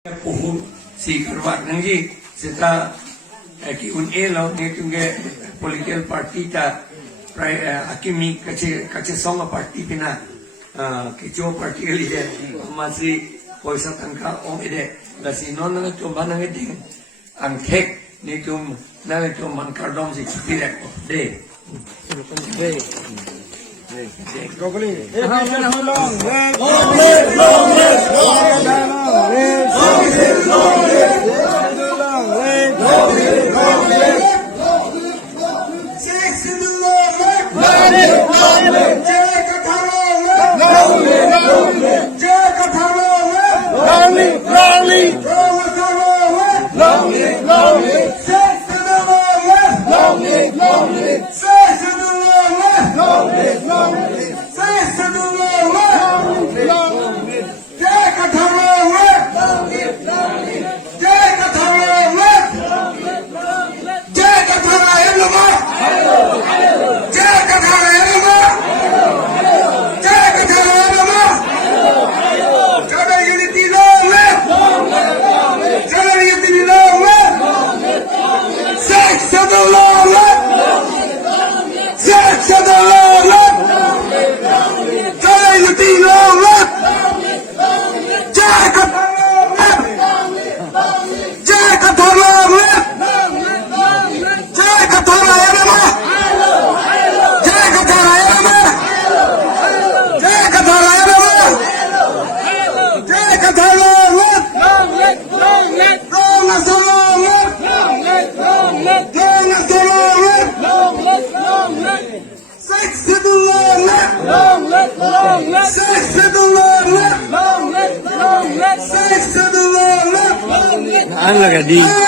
Puhun si Karwak Nangji serta kiun elo ni tungge political party ta akimi kace songa party pina kejo party lihe masih poisa tangka om ide lasi non nang tu banang ide angkek ni tum nang tu man kardom si direct de Broccoli. Ano lagi di? No!